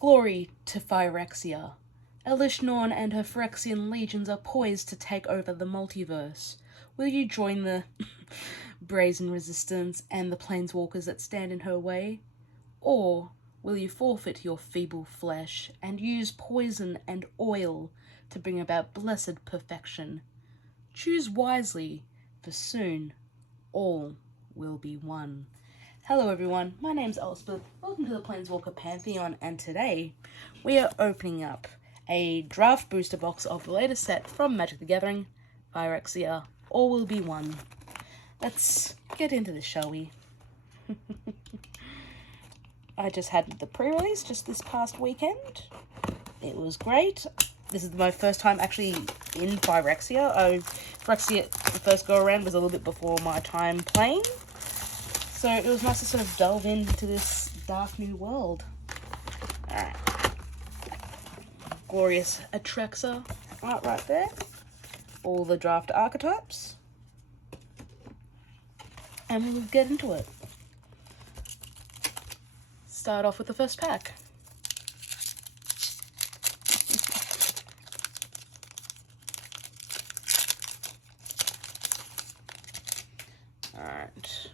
Glory to Phyrexia. Elishnorn and her Phyrexian legions are poised to take over the multiverse. Will you join the brazen resistance and the planeswalkers that stand in her way? Or will you forfeit your feeble flesh and use poison and oil to bring about blessed perfection? Choose wisely, for soon all will be one. Hello everyone, my name's Elspeth. Welcome to the Planeswalker Pantheon, and today we are opening up a draft booster box of the latest set from Magic the Gathering, Phyrexia, All Will Be One. Let's get into this, shall we? I just had the pre-release just this past weekend. It was great. This is my first time actually in Phyrexia. Phyrexia, the first go around, was a little bit before my time playing. So it was nice to sort of delve into this dark new world. Alright. Glorious Phyrexia art right there. All the draft archetypes. And we'll get into it. Start off with the first pack. Alright.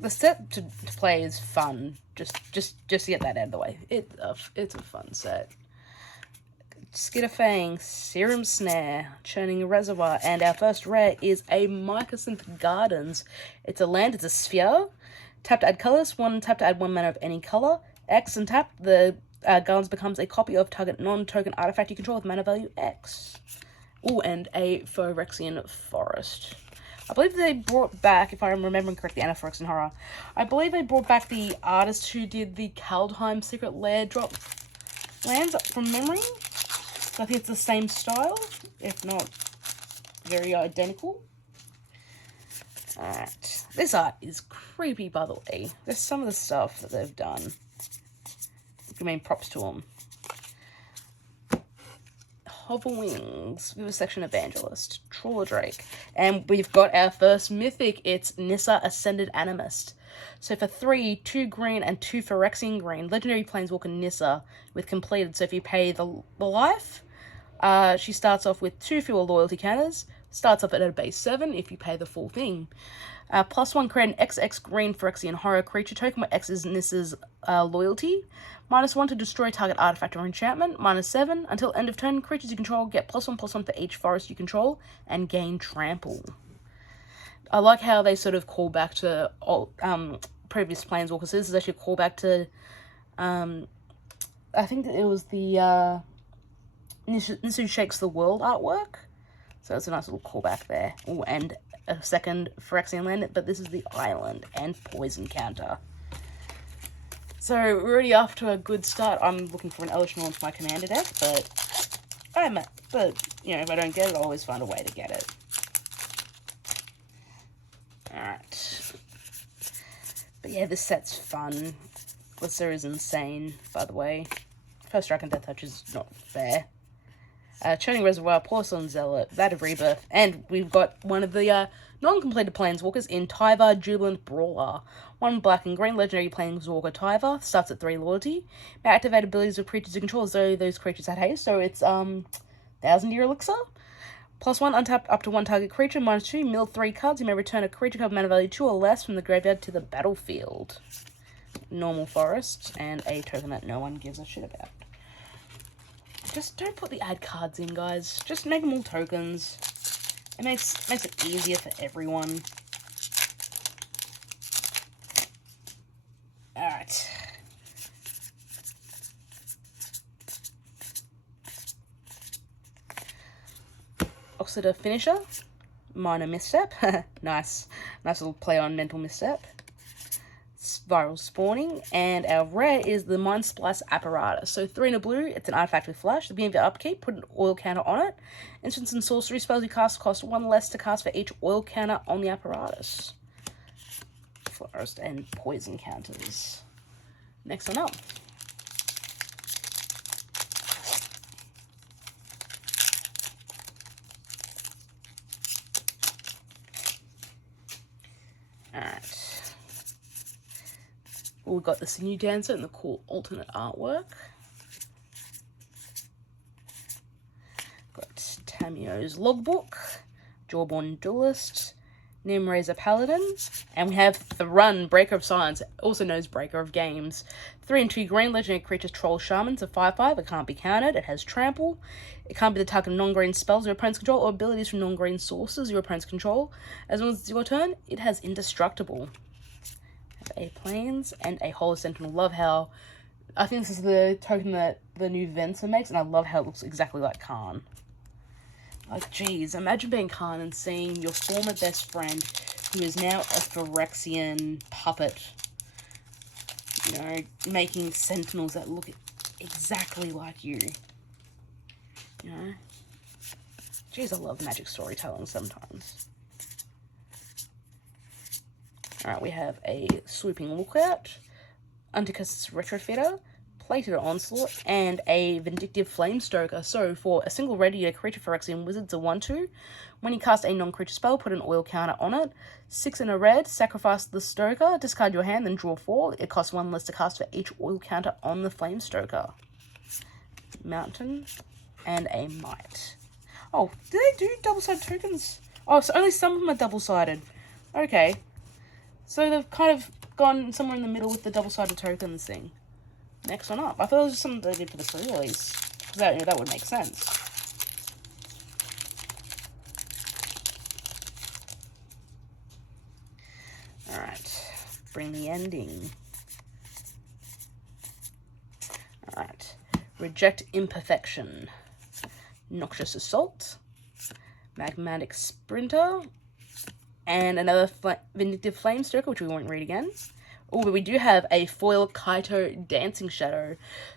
The set to play is fun. Just to get that out of the way. It's a fun set. Skitterfang, Serum Snare, Churning Reservoir, and our first rare is a Mycosynth Gardens. It's a land, it's a sphere. Tap to add colors, tap to add one mana of any color. X and tap, the Gardens becomes a copy of target non-token artifact you control with mana value X. Ooh, and a Phyrexian Forest. I believe they brought back, if I'm remembering correctly, and a Phyrexian Horror. I believe they brought back the artist who did the Kaldheim Secret Lair drop lands from memory. I think it's the same style, if not very identical. Alright. This art is creepy, by the way. There's some of the stuff that they've done. I mean, props to them. Hoverwings, Vivisection Evangelist, Trawler Drake. And we've got our first mythic. It's Nissa, Ascended Animist. So for 3, 2 green and 2 Phyrexian green, Legendary Planeswalker Nissa with completed. So if you pay the life, she starts off with 2 fewer loyalty counters, starts off at a base 7 if you pay the full thing. +1, create an XX green Phyrexian Horror creature token where X is Nissa's loyalty. -1 to destroy target artifact or enchantment. -7, until end of turn, creatures you control get +1/+1 for each forest you control and gain trample. I like how they sort of call back to previous Planeswalkers. This is actually a callback to, I think it was the Nisu Shakes the World artwork. So it's a nice little callback there. Ooh, and a second Phyrexian land, but this is the island and poison counter. So we're already off to a good start. I'm looking for an Elishnorn into my commander deck, but you know, if I don't get it, I'll always find a way to get it. Alright. But yeah, this set's fun. Glisser is insane, by the way. First Strike and Death Touch is not fair. Churning Reservoir, Porcelain Zealot, Vat of Rebirth, and we've got one of the non-completed Planeswalkers in Tyvar, Jubilant Brawler. 1 black and green Legendary Planeswalker Tyvar, starts at 3 loyalty. May activate abilities of creatures you control as though those creatures had haste, so it's 1000-year elixir. +1, untap up to 1 target creature. -2, mill 3 cards. You may return a creature card mana value 2 or less from the graveyard to the battlefield. Normal forest, and a token that no one gives a shit about. Just don't put the ad cards in, guys. Just make them all tokens. It makes it easier for everyone. Alright. Oxider Finisher. Minor Misstep. Nice little play on Mental Misstep. Viral Spawning, and our rare is the Mind Splice Apparatus. So 3 in a blue, it's an artifact with flash. The beginning of your upkeep, put an oil counter on it. Instants and sorcery spells you cast cost 1 less to cast for each oil counter on the apparatus. Forest and poison counters. Next one up. Alright. We've got the Sinew Dancer and the cool alternate artwork. Got Tamio's Logbook, Jawbone Duelist, Nimrazer Paladin, and we have the Run, Breaker of Silence, also known as Breaker of Games. 3 and 2 green legendary creatures, Troll Shamans, a 5/5. It can't be countered. It has Trample. It can't be the target of non-green spells your opponents control or abilities from non-green sources your opponents control. As long as it's your turn, it has Indestructible. Have a Plains and a Hollow Sentinel. Love how, I think this is the token that the new Venser makes, and I love how it looks exactly like Khan. Like, geez, imagine being Khan and seeing your former best friend, who is now a Phyrexian puppet, you know, making sentinels that look exactly like you. You know? Geez, I love magic storytelling sometimes. Alright, we have a Swooping Lookout, Anticust's Retrofitter, Plated Onslaught, and a Vindictive Flamestoker. So, for a single ready creature Phyrexian Wizard's a 1/2. When you cast a non-creature spell, put an oil counter on it. 6 in a red, sacrifice the Stoker, discard your hand, then draw 4. It costs 1 less to cast for each oil counter on the Flamestoker. Mountain, and a Might. Oh, do they do double-sided tokens? Oh, so only some of them are double-sided. Okay. So they've kind of gone somewhere in the middle with the double-sided tokens thing. Next one up. I thought it was just something they did for the pre-release. That would make sense. Alright. Bring the ending. Alright. Reject Imperfection. Noxious Assault. Magmatic Sprinter. And another Vindictive Flamestoker, which we won't read again. Oh, but we do have a foil Kaito Dancing Shadow.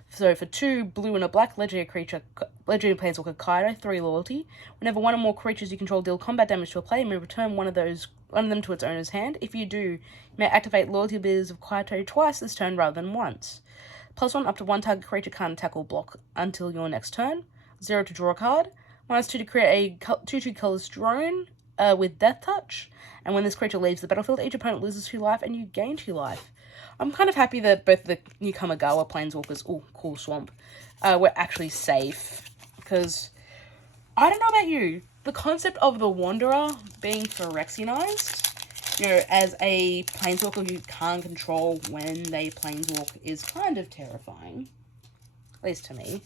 So for 2 blue and a black legendary creature, legendary planeswalker Kaito, 3 loyalty. Whenever one or more creatures you control deal combat damage to a player, you may return one of them to its owner's hand. If you do, you may activate loyalty abilities of Kaito twice this turn rather than once. +1 up to 1 target creature can't attack or block until your next turn. 0 to draw a card. -2 to create a 2/2 colorless drone with Death Touch. And when this creature leaves the battlefield, each opponent loses 2 life and you gain 2 life. I'm kind of happy that both the new Kamigawa Planeswalkers, oh, cool swamp, were actually safe. Because, I don't know about you, the concept of the Wanderer being Phyrexianized, you know, as a Planeswalker who can't control when they Planeswalk is kind of terrifying. At least to me.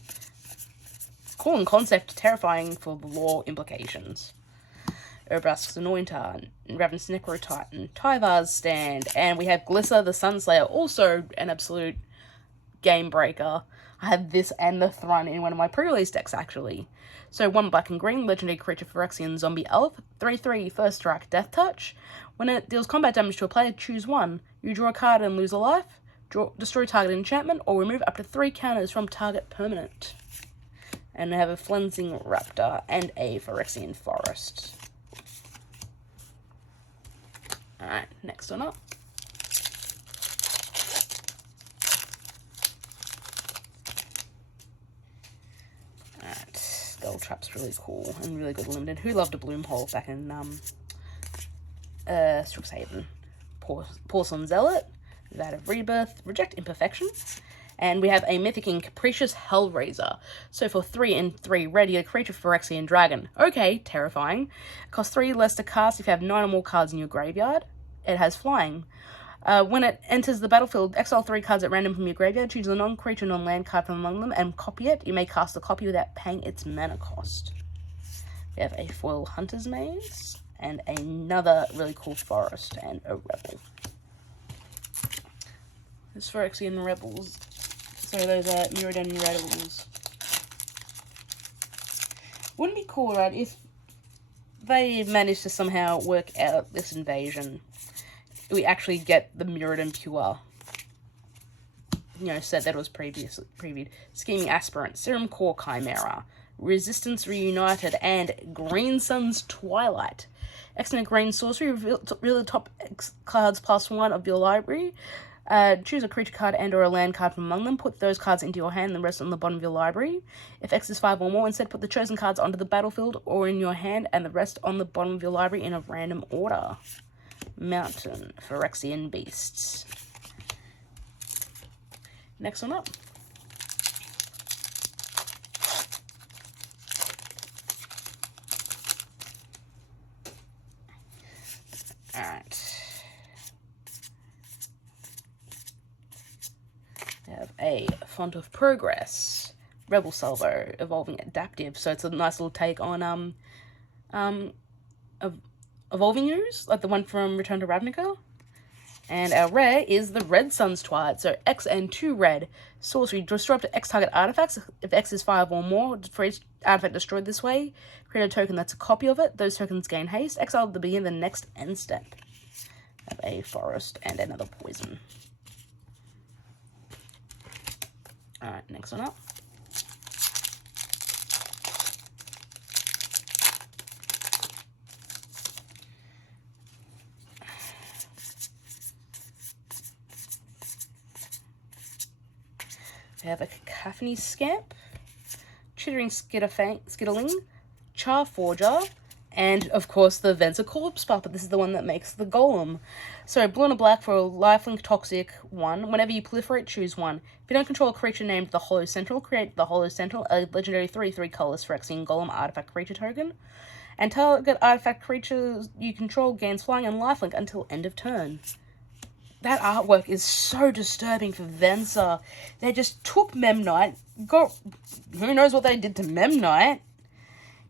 Cool in concept, terrifying for the lore implications. Urbrask's Anointer, Raven's Necrotitan, Tyvar's Stand, and we have Glissa the Sunslayer, also an absolute game breaker. I have this and the Thrun in one of my pre-release decks, actually. So 1 black and green, legendary creature Phyrexian Zombie Elf, 3/3, first strike, Death Touch. When it deals combat damage to a player, choose 1. You draw a card and lose a life, destroy target enchantment, or remove up to 3 counters from target permanent. And we have a Flensing Raptor and a Phyrexian Forest. Alright, next one up. Alright, Skull Trap's really cool and really good limited. Who loved a Bloomhole back in Strixhaven? Porcelain Zealot, Vat of Rebirth, Reject Imperfection. And we have a Mythic and Capricious Hellraiser. So for 3 and 3, ready a creature Phyrexian Dragon. Okay, terrifying. It costs 3 less to cast if you have 9 or more cards in your graveyard. It has flying. When it enters the battlefield, exile 3 cards at random from your graveyard, choose a non-creature, non-land card from among them, and copy it. You may cast the copy without paying its mana cost. We have a foil Hunter's Maze, and another really cool Forest, and a Rebel. This Phyrexian Rebels. So those are Mirrodin Rebels. Wouldn't it be cool, right, if they managed to somehow work out this invasion? We actually get the Mirrodin Pure, you know, set that was previously previewed. Scheming Aspirant, Serum Core Chimera, Resistance Reunited, and Green Sun's Twilight. Excellent green sorcery, reveal the top cards +1 of your library. Choose a creature card and or a land card from among them. Put those cards into your hand and the rest on the bottom of your library. If X is 5 or more, instead put the chosen cards onto the battlefield or in your hand and the rest on the bottom of your library in a random order. Mountain, Phyrexian Beasts. Next one up. Alright. We have a Font of Progress, Rebel Salvo, evolving adaptive. So it's a nice little take on evolving ooze, like the one from Return to Ravnica. And our rare is the Red Sun's Twilight. So X and 2 red. Sorcery. Destroy up to X target artifacts. If X is 5 or more, for each artifact destroyed this way, create a token that's a copy of it. Those tokens gain haste. Exile at the beginning of the next end step. Have a forest and another poison. Alright, next one up. We have a Cacophony Scamp, Chittering Skitterling, Charforger, and of course the Venser Corpse Puppet. This is the one that makes the Golem. So blue and a black for a lifelink toxic 1. Whenever you proliferate, choose 1. If you don't control a creature named the Hollow Sentinel, create the Hollow Sentinel, a legendary 3/3 colorless Phyrexian Golem artifact creature token. And target artifact creatures you control gains flying and lifelink until end of turn. That artwork is so disturbing for Venser. They just took Memnite, who knows what they did to Memnite,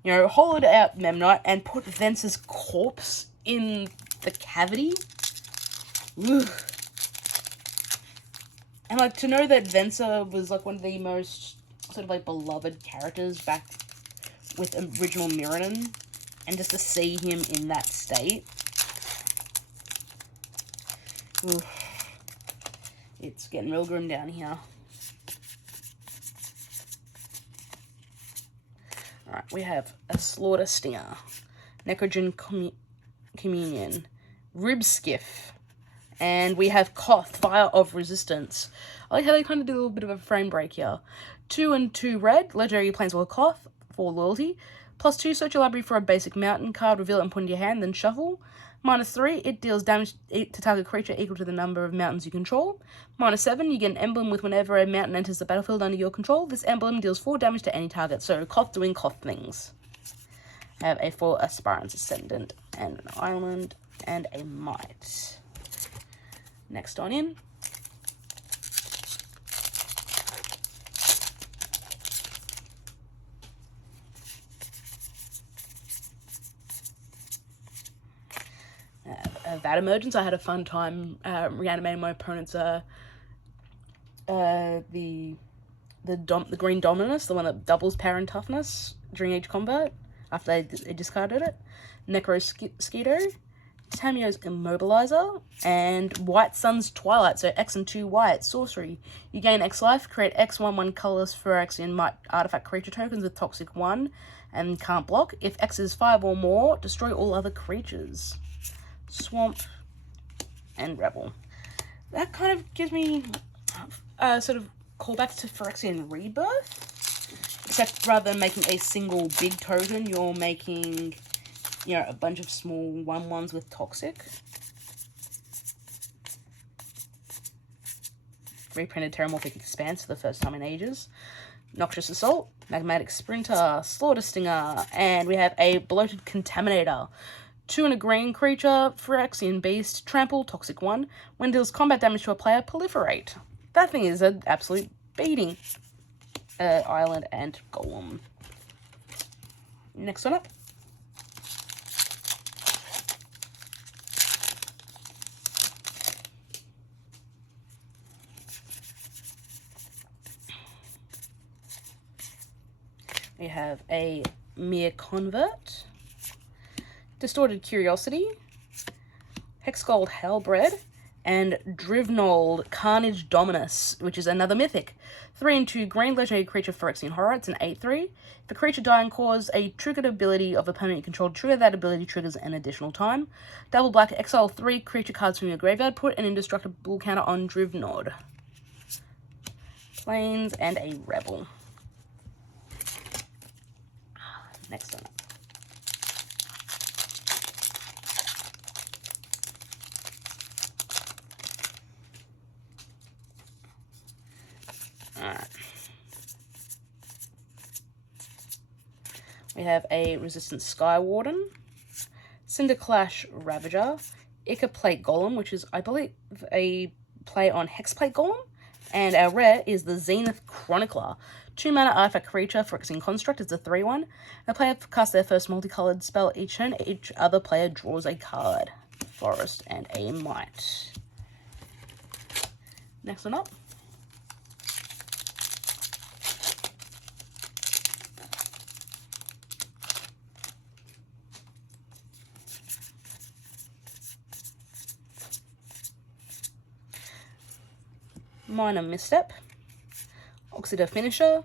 you know, hollowed out Memnite and put Venser's corpse in the cavity. Ugh. And like, to know that Venser was like one of the most sort of like beloved characters back with original Mirrodin, and just to see him in that state. Oof. It's getting real grim down here. Alright, we have a Slaughter Stinger, Necrogen Communion, Rib Skiff, and we have Koth, Fire of Resistance. I like how they kind of do a little bit of a frame break here. 2 and 2 red, legendary Planeswalker Koth for loyalty. +2, search your library for a basic mountain card, reveal it and put it in your hand, then shuffle. -3, it deals damage to target creature equal to the number of mountains you control. -7, you get an emblem with whenever a mountain enters the battlefield under your control. This emblem deals 4 damage to any target. So Koth doing Koth things. I have a 4 Aspirant's Ascendant and an Island and a Might. Next on in. That Emergence, I had a fun time reanimating my opponent's the Green Dominus, the one that doubles power and toughness during each combat after they discarded it. Necrosquito, Tamio's Immobilizer, and White Sun's Twilight, so X and 2 white, sorcery. You gain X life, create X/1/1 colorless Phyrexian Might artifact creature tokens with toxic 1 and can't block. If X is 5 or more, destroy all other creatures. Swamp and Rebel. That kind of gives me sort of callbacks to Phyrexian Rebirth, except rather than making a single big token, you're making, you know, a bunch of small 1/1s with toxic. Reprinted Terramorphic Expanse for the first time in ages. Noxious Assault, Magmatic Sprinter, Slaughter Stinger, and we have a Bloated Contaminator. 2 and a green creature, Phyrexian Beast, Trample, Toxic 1. When deals combat damage to a player, Proliferate. That thing is an absolute beating. Island and Golem. Next one up. We have a Mere Convert, Distorted Curiosity, Hexgold Hellbred, and Drivnold Carnage Dominus, which is another mythic. 3 and 2 green legendary creature Phyrexian Horror. It's an 8/3. If a creature die and cause a triggered ability of a permanent you control, trigger that ability triggers an additional time. Double black, exile 3 creature cards from your graveyard. Put an indestructible counter on Drivnod. Plains and a Rebel. Next one. Alright. We have a Resistant Sky Warden, Cinderclash Ravager, Ica Plate Golem, which is, I believe, a play on Hexplate Golem, and our rare is the Zenith Chronicler. 2 mana artifact creature, Phyrexian Construct. It's a 3/1. A player casts their first multicolored spell each turn. Each other player draws a card. Forest and a Might. Next one up. Minor Misstep, Oxidative Finisher,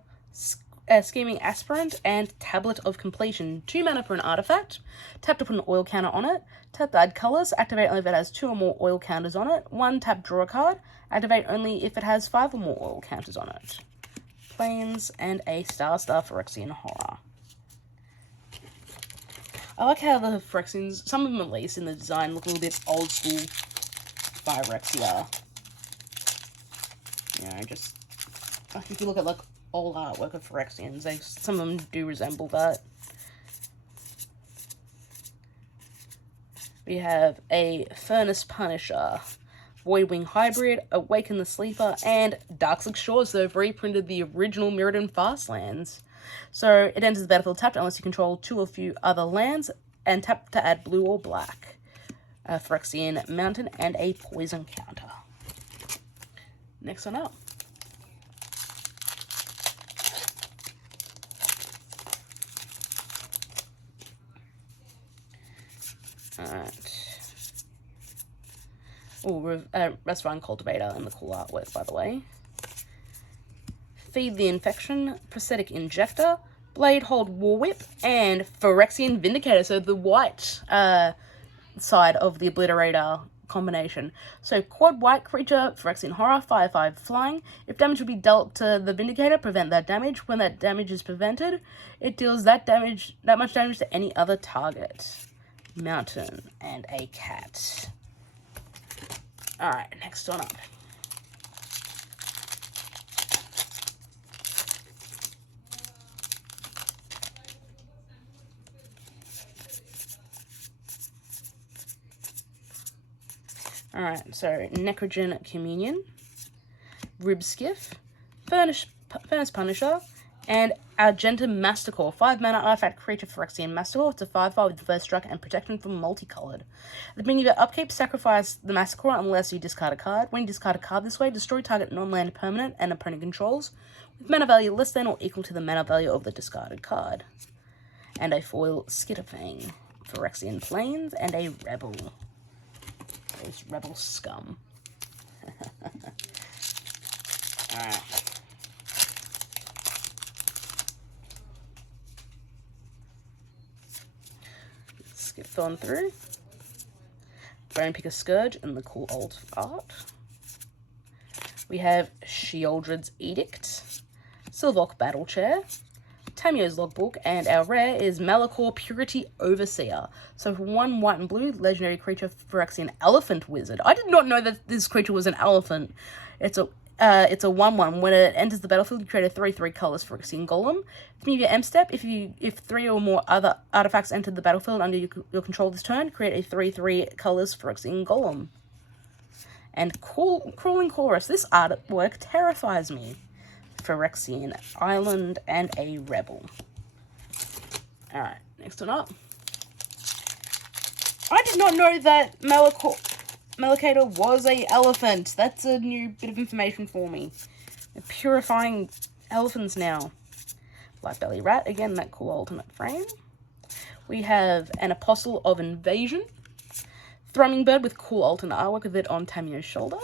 Scheming Aspirant, and Tablet of Completion. 2 mana for an artifact. Tap to put an oil counter on it. Tap to add colors. Activate only if it has 2 or more oil counters on it. 1 tap, draw a card. Activate only if it has 5 or more oil counters on it. Plains and a Star Phyrexian Horror. I like how the Phyrexians, some of them at least in the design, look a little bit old school Phyrexia. You know, just like if you look at like old artwork of Phyrexians, some of them do resemble that. We have a Furnace Punisher, Voidwing Hybrid, Awaken the Sleeper, and Darkslick Shores. So they've reprinted the original Mirrodin Fastlands. So it enters the battlefield tapped unless you control 2 or few other lands, and tap to add blue or black. A Phyrexian Mountain and a Poison counter. Next one up. Alright. Oh, Restaurant Cultivator and the cool artwork, by the way. Feed the Infection, Prosthetic Injector, Blade Hold War Whip, and Phyrexian Vindicator. So the white side of the Obliterator combination. So quad white creature, Phyrexian Horror, 5/5 flying. If damage would be dealt to the Vindicator, prevent that damage. When that damage is prevented, it deals that much damage to any other target. Mountain and a cat. Alright, next one up. Alright, so Necrogen Communion, Ribskiff, Furnace Punisher, and Argentum Masticore. 5 mana artifact creature Phyrexian Masticore. It's a 5/5 with first strike and protection from multicolored. At the beginning of your upkeep, sacrifice the Masticore unless you discard a card. When you discard a card this way, destroy target non-land permanent and opponent controls with mana value less than or equal to the mana value of the discarded card. And a foil Skitterfang, Phyrexian Plains, and a Rebel. Those rebel scum. Alright. Skip on through. Bonepicker Scourge and the cool old art. We have Sheoldred's Edict, Silvok Battle Chair, Tamio's Logbook, and our rare is Malachor Purity Overseer. So for 1 white and blue, legendary creature Phyrexian Elephant Wizard. I did not know that this creature was an elephant. It's a 1/1. When it enters the battlefield, you create a 3/3 colors Phyrexian Golem. At the your M step, if 3 or more other artifacts entered the battlefield under your control this turn, create a 3/3 colors Phyrexian Golem. And Crawling Chorus. This artwork terrifies me. Phyrexian Island, and a Rebel. Alright, next one up. I did not know that Malachor was a elephant. That's a new bit of information for me. They're purifying elephants now. Black Belly Rat, again, that cool alternate frame. We have an Apostle of Invasion. Thrumming Bird with cool alternate artwork with it on Tamio's shoulder.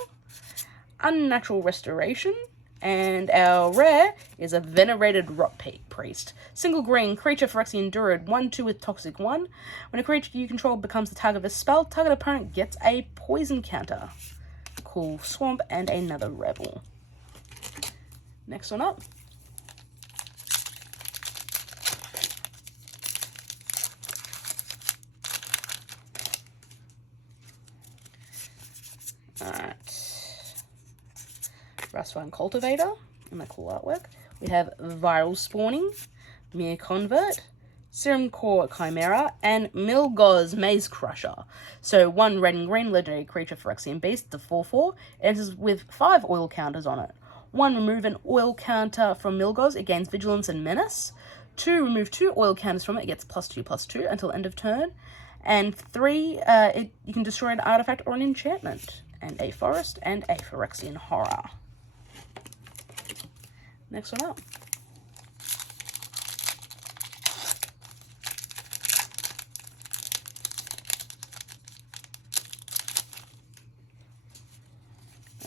Unnatural Restoration. And our rare is a Venerated Rot Priest. Single green creature Phyrexian Druid, 1/2 with Toxic 1. When a creature you control becomes the target of a spell, target opponent gets a poison counter. Cool Swamp and another Rebel. Next one up. Alright. Rustfine Cultivator, and that cool artwork. We have Viral Spawning, Mere Convert, Serum Core Chimera, and Milgoz Maze Crusher. So 1 red and green legendary creature Phyrexian Beast, the 4/4, enters with 5 oil counters on it. 1, remove an oil counter from Milgoz, it gains Vigilance and Menace. 2, remove 2 oil counters from it, it gets +2/+2 until end of turn. And 3, you can destroy an artifact or an enchantment. And a forest and a Phyrexian Horror. Next one up.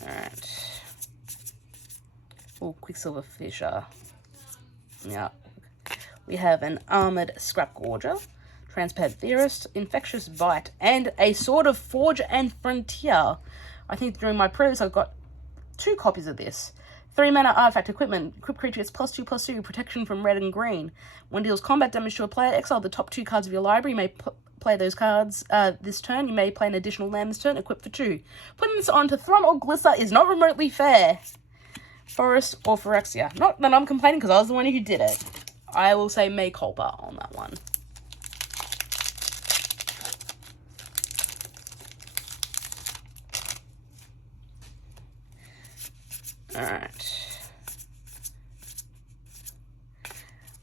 Alright. Oh, Quicksilver Fisher. Yeah. We have an Armored Scrap Gorger, Transparent Theorist, Infectious Bite, and a Sword of Forge and Frontier. I think during my previous I got 2 copies of this. 3 mana artifact equipment. Equipped creature gets +2/+2, protection from red and green. When deals combat damage to a player, exile the top 2 cards of your library. You may play those cards this turn. You may play an additional land this turn, equipped for 2. Putting this onto Thrum or Glissa is not remotely fair. Forest or Phyrexia. Not that I'm complaining because I was the one who did it. I will say May Culpa on that one. Alright.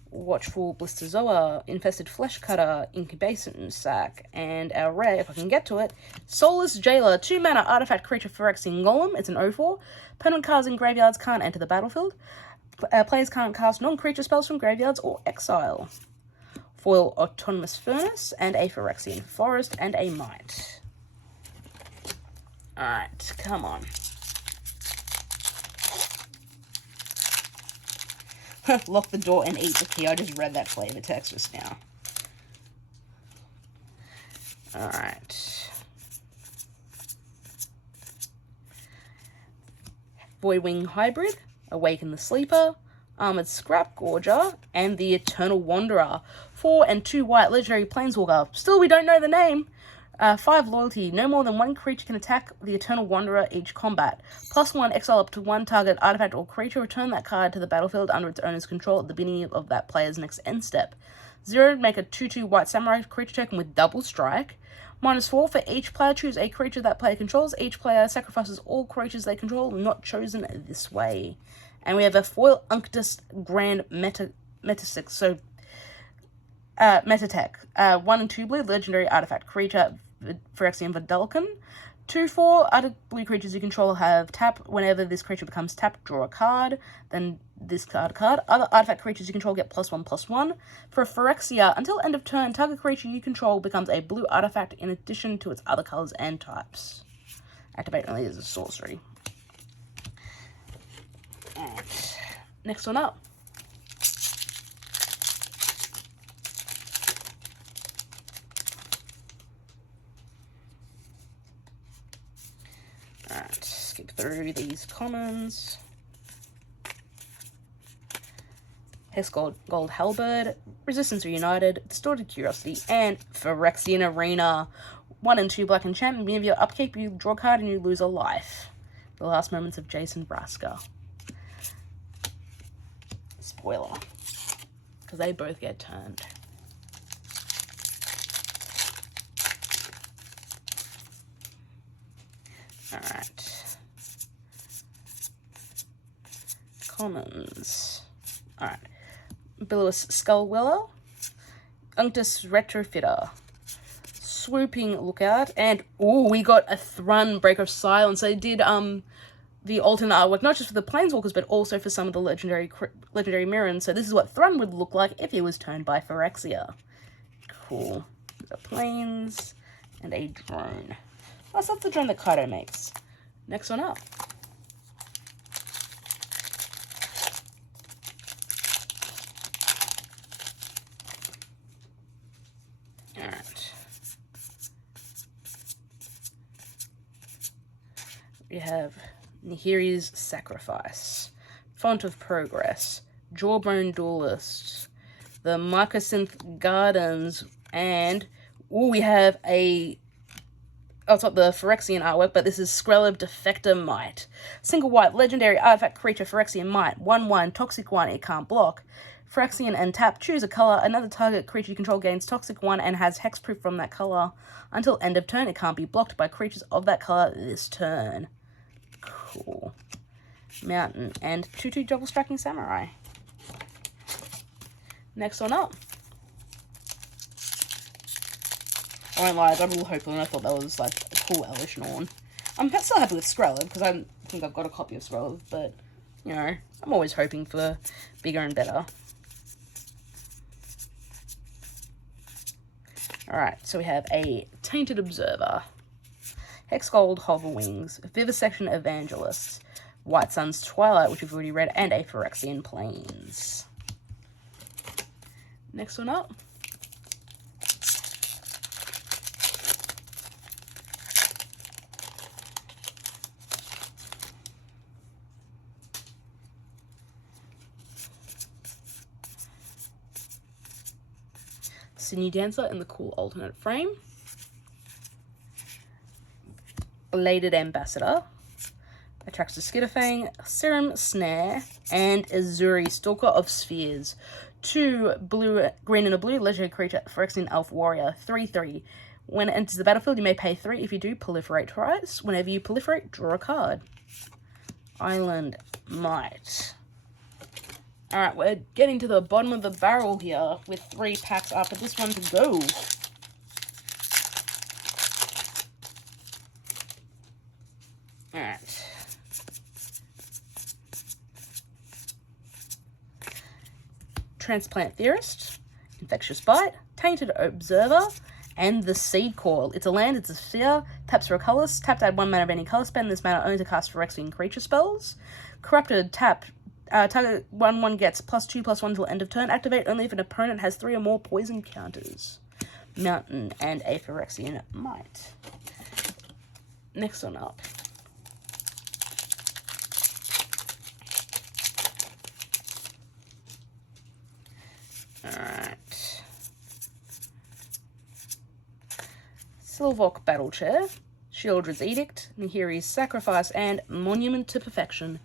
Watchful Blisterzoa, Infested Flesh Cutter, Incubation Sac, and our rare, if I can get to it, Soulless Jailer, 2 mana artifact creature Phyrexian Golem. It's an 0/4. Permanent cards in graveyards can't enter the battlefield. Players can't cast non-creature spells from graveyards or exile. Foil Autonomous Furnace, and a Phyrexian Forest, and a Might. Alright, come on. Lock the door and eat the key. I just read that flavor text just now. Alright. Voidwing Hybrid, Awaken the Sleeper, Armored Scrap Gorger, and the Eternal Wanderer. 4 and 2 white legendary planeswalker. Still, we don't know the name. 5 loyalty. No more than 1 creature can attack the Eternal Wanderer each combat. +1, exile up to 1 target artifact or creature. Return that card to the battlefield under its owner's control at the beginning of that player's next end step. 0, make a 2/2 white samurai creature token with double strike. -4, for each player, choose a creature that player controls. Each player sacrifices all creatures they control, not chosen this way. And we have a foil Unctus Grand Metasix, so Metatech. 1 and 2 blue, legendary artifact creature, Phyrexian Vidalcan. 2/4, other blue creatures you control have tap. Whenever this creature becomes tapped, draw a card. Then discard a card. Other artifact creatures you control get +1/+1. For Phyrexia, until end of turn, target creature you control becomes a blue artifact in addition to its other colors and types. Activate only as a sorcery. Alright. Next one up. Alright, skip through these commons. Hex Gold Halberd, Resistance Reunited, Distorted Curiosity, and Phyrexian Arena. 1 and 2 black enchantment. Beginning of your upkeep, you draw a card and you lose a life. The Last Moments of Jason Brasker. Spoiler. Because they both get turned. Alright. Commons. Alright. Billuous Skullwiller. Unctus Retrofitter. Swooping Lookout. And, ooh, we got a Thrun Break of Silence. They did, the alternate artwork, not just for the Planeswalkers, but also for some of the legendary Mirrors. So this is what Thrun would look like if he was turned by Phyrexia. Cool. The planes and a drone. Oh, so that's the drone that Kaido makes. Next one up. Alright. We have Nihiri's Sacrifice, Font of Progress, Jawbone Duelist, the Mycosynth Gardens, and ooh, we have a Oh, it's not the Phyrexian artwork, but this is Skreleb Defector Might. Single white, legendary artifact creature, Phyrexian Might. 1/1, toxic 1, it can't block. Phyrexian and tap, choose a color. Another target creature you control gains toxic 1 and has hexproof from that color. Until end of turn, it can't be blocked by creatures of that color this turn. Cool. Mountain and 2/2 double striking samurai. Next one up. I won't lie, I got a little hopeful and I thought that was like a cool Elish Norn. I'm still happy with Skreleb because I think I've got a copy of Skreleb, but you know, I'm always hoping for bigger and better. Alright, so we have a Tainted Observer, Hex Gold Hover Wings, Vivisection Evangelist, White Sun's Twilight, which we've already read, and a Phyrexian Plains. Next one up. Sydney Dancer in the cool alternate frame. Bladed Ambassador. Attracts to Skitterfang, Serum Snare, and Azuri, Stalker of Spheres. 2 blue, green and a blue, legendary creature, Phyrexian Elf Warrior, 3/3. When it enters the battlefield, you may pay 3. If you do, proliferate twice. Whenever you proliferate, draw a card. Island Might. Alright, we're getting to the bottom of the barrel here with 3 packs after this one to go. Alright. Transplant Theorist, Infectious Bite, Tainted Observer, and the Seed Coil. It's a land, it's a sphere, taps for a colorless, tap to add 1 mana of any color, spend this mana only to cast Phyrexian creature spells. Corrupted, tap, target 1/1 gets +2/+1 until end of turn. Activate only if an opponent has 3 or more poison counters. Mountain and a Phyrexian Might. Next one up. Alright. Silvok Battle Chair, Sheoldred's Edict, Nahiri's Sacrifice, and Monument to Perfection.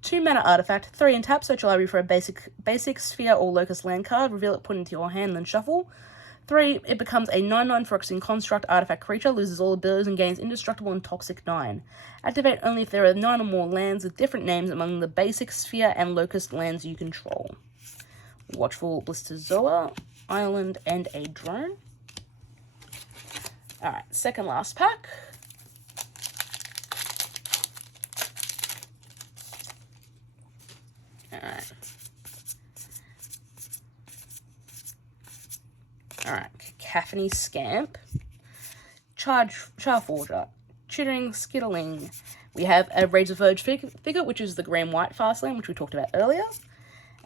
2 mana artifact, 3 in tap, search your library for a basic sphere or locust land card, reveal it, put it into your hand, then shuffle. 3, it becomes a 9/9 Phyrexian construct artifact creature, loses all abilities and gains indestructible and toxic 9. Activate only if there are 9 or more lands with different names among the basic sphere and locust lands you control. Watchful Blisterzoa, Island, and a Drone. Alright, second last pack. Alright. Cacophony Scamp. Charforger. Chittering Skittling. We have a Razor Verge figure, which is the green-white fastland, which we talked about earlier.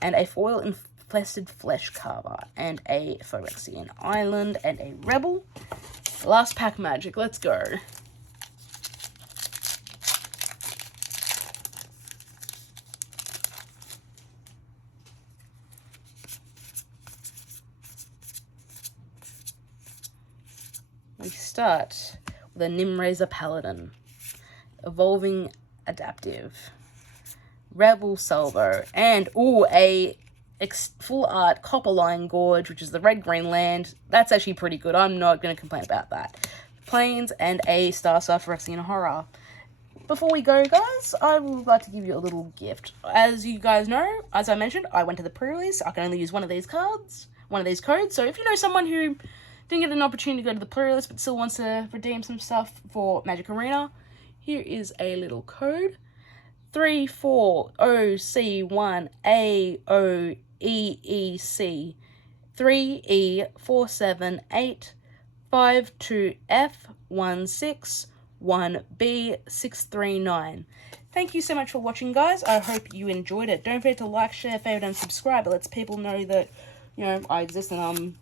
And a foil infested flesh carver. And a Phyrexian Island. And a Rebel. Last pack magic. Let's go. We start with a Nimrazer Paladin, Evolving Adaptive, Rebel Salvo, and a full art Copperline Gorge, which is the red-green land. That's actually pretty good. I'm not going to complain about that. Plains, and a Starstar Phyrexian Horror. Before we go, guys, I would like to give you a little gift. As you guys know, as I mentioned, I went to the pre-release. I can only use one of these codes. So if you know someone who didn't get an opportunity to go to the pre-release but still wants to redeem some stuff for Magic Arena, here is a little code. 340C1AOEEC 3E47852F161B639. Thank you so much for watching, guys. I hope you enjoyed it. Don't forget to like, share, favorite, and subscribe. It lets people know that, I exist and I'm,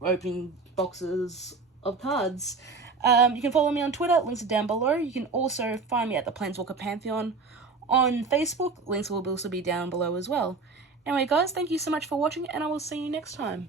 opening boxes of cards. You can follow me on Twitter, links are down below. You can also find me at the Planeswalker Pantheon on Facebook. Links will also be down below as well. Anyway, guys, thank you so much for watching, and I will see you next time.